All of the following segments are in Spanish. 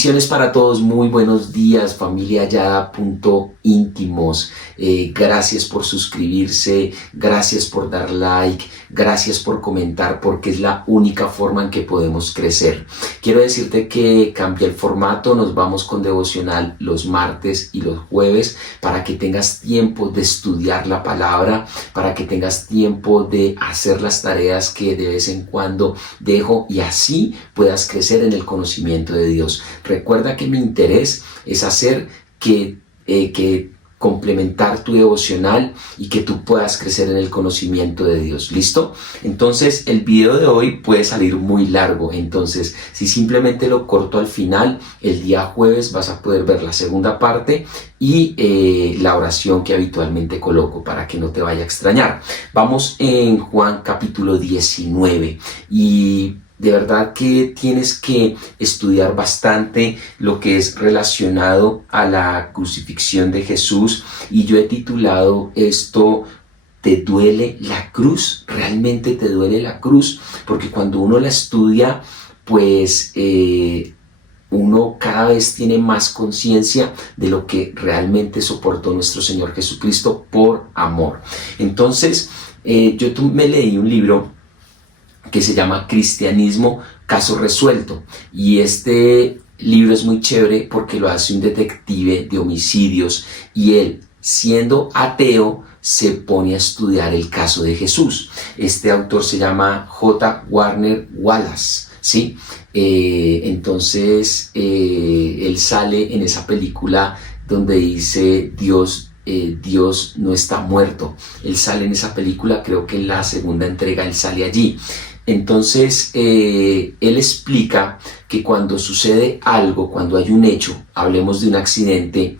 Bendiciones para todos, muy buenos días, familia Yada.íntimos. Gracias por suscribirse, gracias por dar like, gracias por comentar, porque es la única forma en que podemos crecer. Quiero decirte que cambié el formato, nos vamos con devocional los martes y los jueves para que tengas tiempo de estudiar la palabra, para que tengas tiempo de hacer las tareas que de vez en cuando dejo y así puedas crecer en el conocimiento de Dios. Recuerda que mi interés es hacer que complementar tu devocional y que tú puedas crecer en el conocimiento de Dios. ¿Listo? Entonces el video de hoy puede salir muy largo, entonces si simplemente lo corto al final, el día jueves vas a poder ver la segunda parte y la oración que habitualmente coloco para que no te vaya a extrañar. Vamos en Juan capítulo 19 y de verdad que tienes que estudiar bastante lo que es relacionado a la crucifixión de Jesús, y yo he titulado esto: ¿te duele la cruz? ¿Realmente te duele la cruz? Porque cuando uno la estudia, pues uno cada vez tiene más conciencia de lo que realmente soportó nuestro Señor Jesucristo por amor. Entonces, yo me leí un libro que se llama Cristianismo, caso resuelto, y este libro es muy chévere porque lo hace un detective de homicidios y él, siendo ateo, se pone a estudiar el caso de Jesús. Este autor se llama J. Warner Wallace, ¿sí? Entonces él sale en esa película donde dice Dios no está muerto. Él sale en esa película, creo que en la segunda entrega él sale allí. Entonces él explica que cuando sucede algo, cuando hay un hecho, hablemos de un accidente,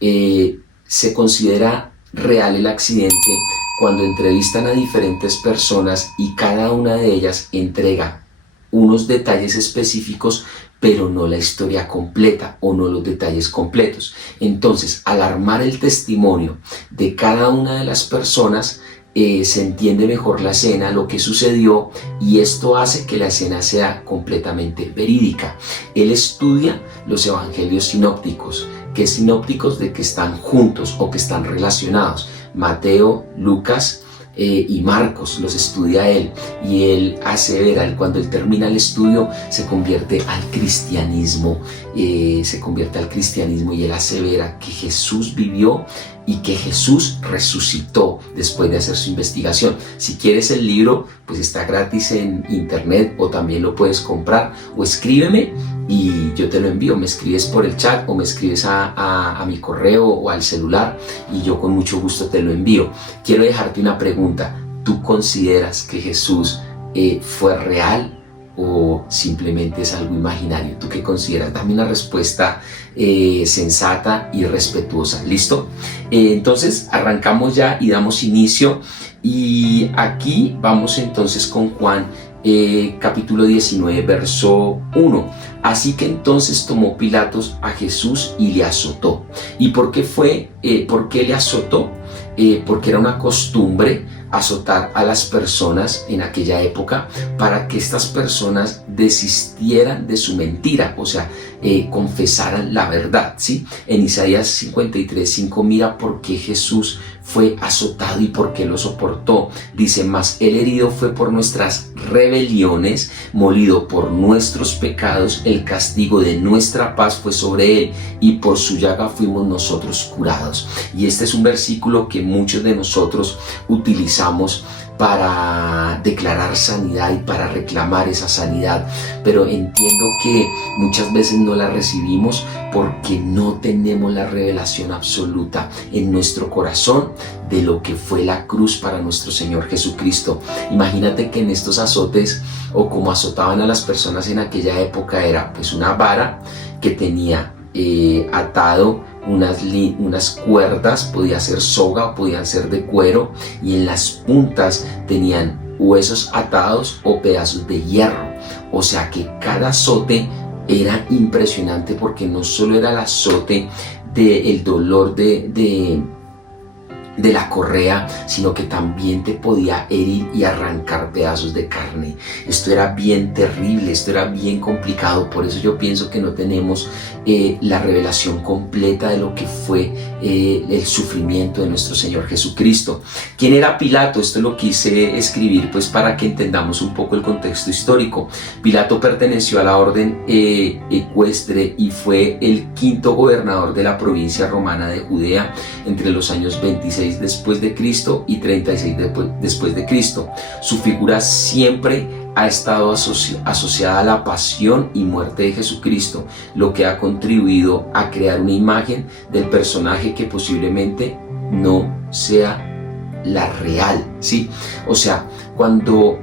se considera real el accidente cuando entrevistan a diferentes personas y cada una de ellas entrega unos detalles específicos, pero no la historia completa o no los detalles completos. Entonces, al armar el testimonio de cada una de las personas, se entiende mejor la escena, lo que sucedió, y esto hace que la escena sea completamente verídica. Él estudia los evangelios sinópticos. ¿Qué sinópticos? De que están juntos o que están relacionados. Mateo, Lucas y Marcos los estudia él, y él asevera, cuando él termina el estudio, se convierte al cristianismo, y él asevera que Jesús vivió y que Jesús resucitó después de hacer su investigación. Si quieres el libro, pues está gratis en internet, o también lo puedes comprar, o escríbeme y yo te lo envío. Me escribes por el chat o me escribes a mi correo o al celular y yo con mucho gusto te lo envío. Quiero dejarte una pregunta: ¿tú consideras que Jesús fue real o simplemente es algo imaginario? ¿Tú qué consideras? Dame una respuesta sensata y respetuosa. ¿Listo? Entonces arrancamos ya y damos inicio, y aquí vamos entonces con Juan capítulo 19 verso 1. Así que entonces tomó Pilatos a Jesús y le azotó. ¿Y por qué le azotó? Porque era una costumbre azotar a las personas en aquella época para que estas personas desistieran de su mentira, o sea, confesaran la verdad, ¿sí? En Isaías 53:5, mira por qué Jesús fue azotado y por qué lo soportó. Dice: mas él herido fue por nuestras rebeliones, molido por nuestros pecados, el castigo de nuestra paz fue sobre él, y por su llaga fuimos nosotros curados. Y este es un versículo que muchos de nosotros utilizamos para declarar sanidad y para reclamar esa sanidad, pero entiendo que muchas veces no la recibimos porque no tenemos la revelación absoluta en nuestro corazón de lo que fue la cruz para nuestro Señor Jesucristo. Imagínate que en estos azotes, o como azotaban a las personas en aquella época, era pues una vara que tenía atado unas cuerdas, podía ser soga o podían ser de cuero, y en las puntas tenían huesos atados o pedazos de hierro. O sea que cada azote era impresionante, porque no solo era el azote del dolor de de la correa, sino que también te podía herir y arrancar pedazos de carne. Esto era bien terrible, esto era bien complicado. Por eso yo pienso que no tenemos la revelación completa de lo que fue el sufrimiento de nuestro Señor Jesucristo. ¿Quién era Pilato? Esto lo quise escribir pues para que entendamos un poco el contexto histórico. Pilato perteneció a la orden ecuestre y fue el quinto gobernador de la provincia romana de Judea entre los años 26 después de Cristo y 36 después de Cristo. Su figura siempre ha estado asociada a la pasión y muerte de Jesucristo, lo que ha contribuido a crear una imagen del personaje que posiblemente no sea la real, ¿sí? O sea, cuando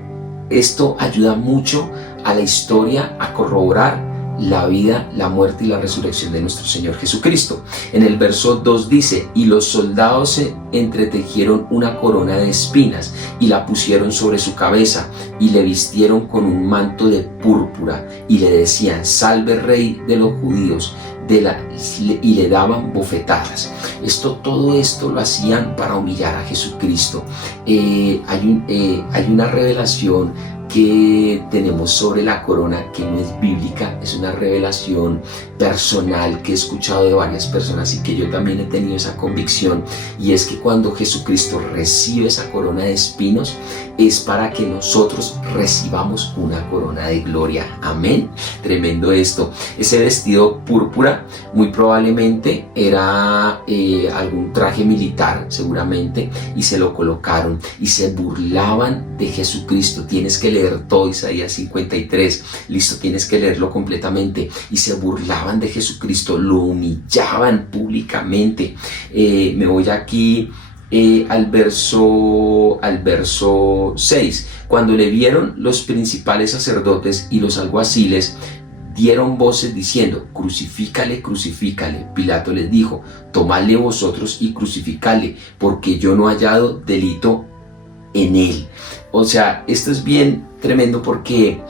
esto ayuda mucho a la historia a corroborar la vida, la muerte y la resurrección de nuestro Señor Jesucristo. En el verso 2 dice: y los soldados se entretejieron una corona de espinas y la pusieron sobre su cabeza y le vistieron con un manto de púrpura y le decían: salve Rey de los judíos, y le daban bofetadas. Todo esto lo hacían para humillar a Jesucristo. Hay una revelación que tenemos sobre la corona que no es bíblica, es una revelación personal que he escuchado de varias personas y que yo también he tenido esa convicción, y es que cuando Jesucristo recibe esa corona de espinos es para que nosotros recibamos una corona de gloria. Amén. Tremendo esto. Ese vestido púrpura muy probablemente era algún traje militar, seguramente, y se lo colocaron y se burlaban de Jesucristo. Tienes que leer todo Isaías 53, listo, tienes que leerlo completamente. Y se burlaban de Jesucristo, lo humillaban públicamente. Me voy aquí al verso 6. Cuando le vieron, los principales sacerdotes y los alguaciles dieron voces diciendo: crucifícale, crucifícale. Pilato les dijo: tomadle vosotros y crucificadle, porque yo no he hallado delito en él. O sea, esto es bien tremendo porque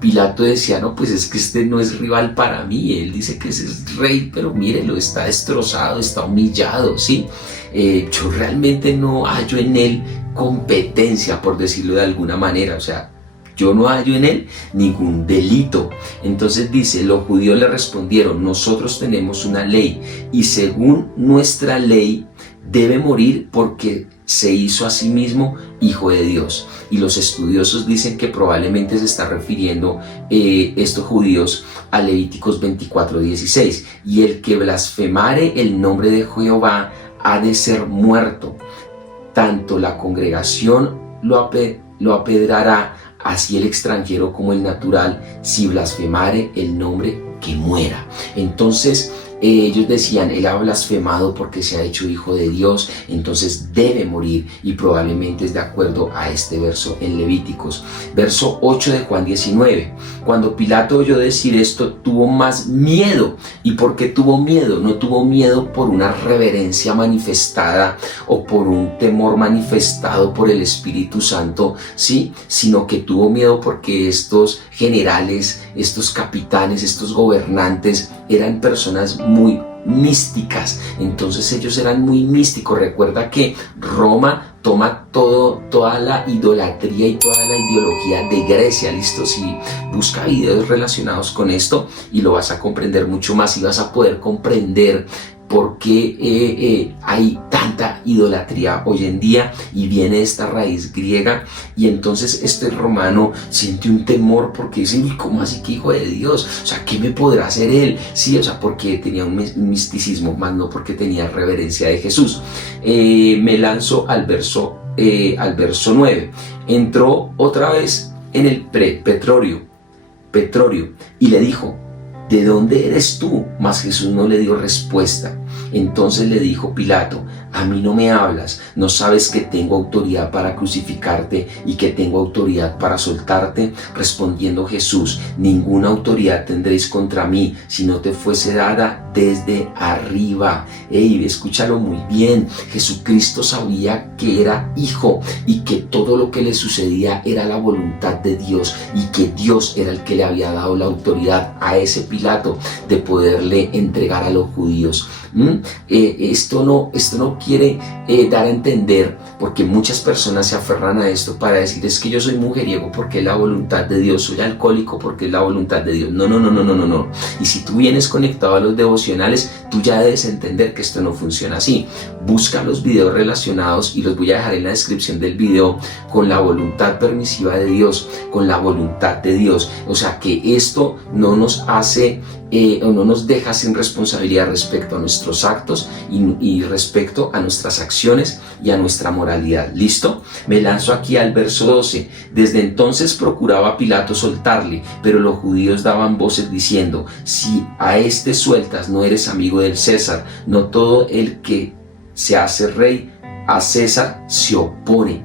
Pilato decía: no, pues es que este no es rival para mí. Él dice que ese es rey, pero mírelo, está destrozado, está humillado, ¿sí? Yo realmente no hallo en él competencia, por decirlo de alguna manera. O sea, yo no hallo en él ningún delito. Entonces dice: los judíos le respondieron: nosotros tenemos una ley, y según nuestra ley debe morir porque se hizo a sí mismo hijo de Dios. Y los estudiosos dicen que probablemente se está refiriendo estos judíos a Levíticos 24:16. Y el que blasfemare el nombre de Jehová ha de ser muerto. Tanto la congregación lo apedrará, así el extranjero como el natural, si blasfemare el nombre, que muera. Entonces ellos decían: él ha blasfemado porque se ha hecho hijo de Dios, entonces debe morir, y probablemente es de acuerdo a este verso en Levíticos. Verso 8 de Juan 19. Cuando Pilato oyó decir esto, tuvo más miedo. ¿Y por qué tuvo miedo? No tuvo miedo por una reverencia manifestada o por un temor manifestado por el Espíritu Santo, ¿sí? Sino que tuvo miedo porque estos generales, estos capitanes, estos gobernantes eran personas muy místicas. Entonces ellos eran muy místicos. Recuerda que Roma toma toda la idolatría y toda la ideología de Grecia, listo. Si busca videos relacionados con esto y lo vas a comprender mucho más, y vas a poder comprender por qué hay tanta idolatría hoy en día, y viene esta raíz griega. Y entonces este romano siente un temor porque dice: uy, ¿cómo así que hijo de Dios? O sea, ¿qué me podrá hacer él? Sí, o sea, porque tenía un misticismo, más no porque tenía reverencia de Jesús. Me lanzo al verso 9. Entró otra vez en el Pretorio y le dijo: ¿de dónde eres tú? Mas Jesús no le dio respuesta. Entonces le dijo Pilato: a mí no me hablas, ¿no sabes que tengo autoridad para crucificarte y que tengo autoridad para soltarte? Respondiendo Jesús: ninguna autoridad tendréis contra mí si no te fuese dada desde arriba. Escúchalo muy bien. Jesucristo sabía que era hijo y que todo lo que le sucedía era la voluntad de Dios, y que Dios era el que le había dado la autoridad a ese Pilato de poderle entregar a los judíos. Esto no quiere dar a entender, porque muchas personas se aferran a esto para decir, es que yo soy mujeriego porque es la voluntad de Dios, soy alcohólico porque es la voluntad de Dios. No, no, no, no, no, no, no. Y si tú vienes conectado a los devocionales, tú ya debes entender que esto no funciona así. Busca los videos relacionados y los voy a dejar en la descripción del video, con la voluntad permisiva de Dios, con la voluntad de Dios. O sea, que esto no nos hace o no nos deja sin responsabilidad respecto a nuestros actos y respecto a nuestras acciones y a nuestra moralidad. ¿Listo? Me lanzo aquí al verso 12. Desde entonces procuraba Pilato soltarle, pero los judíos daban voces diciendo, si a este sueltas no eres amigo del César. No todo el que se hace rey a César se opone.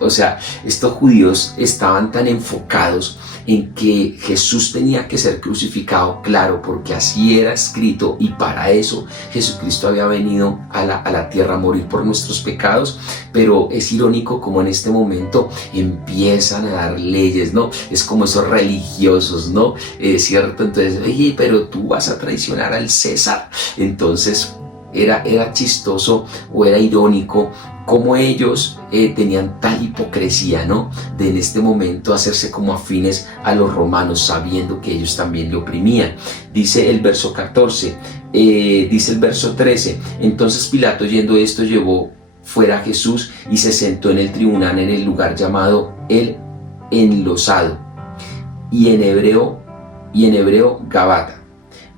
O sea, estos judíos estaban tan enfocados en que Jesús tenía que ser crucificado, claro, porque así era escrito, y para eso Jesucristo había venido a la tierra a morir por nuestros pecados. Pero es irónico como en este momento empiezan a dar leyes, ¿no? Es como esos religiosos, ¿no? ¿Cierto? Entonces, oye, pero tú vas a traicionar al César. Entonces era chistoso o era irónico cómo ellos tenían tal hipocresía, ¿no? De en este momento hacerse como afines a los romanos, sabiendo que ellos también le oprimían. Dice el verso 14, dice el verso 13, entonces Pilato, oyendo esto, llevó fuera a Jesús y se sentó en el tribunal en el lugar llamado el Enlosado, y en hebreo Gabata.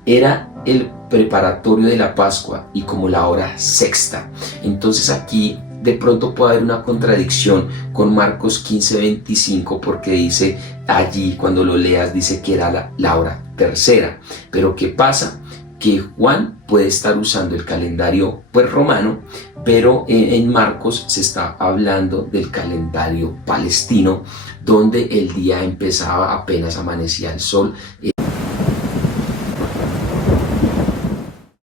Era el preparatorio de la Pascua y como la hora sexta. Entonces aquí de pronto puede haber una contradicción con Marcos 15:25, porque dice allí, cuando lo leas, dice que era la hora tercera. Pero ¿qué pasa? Que Juan puede estar usando el calendario pues romano, pero en Marcos se está hablando del calendario palestino, donde el día empezaba apenas amanecía el sol.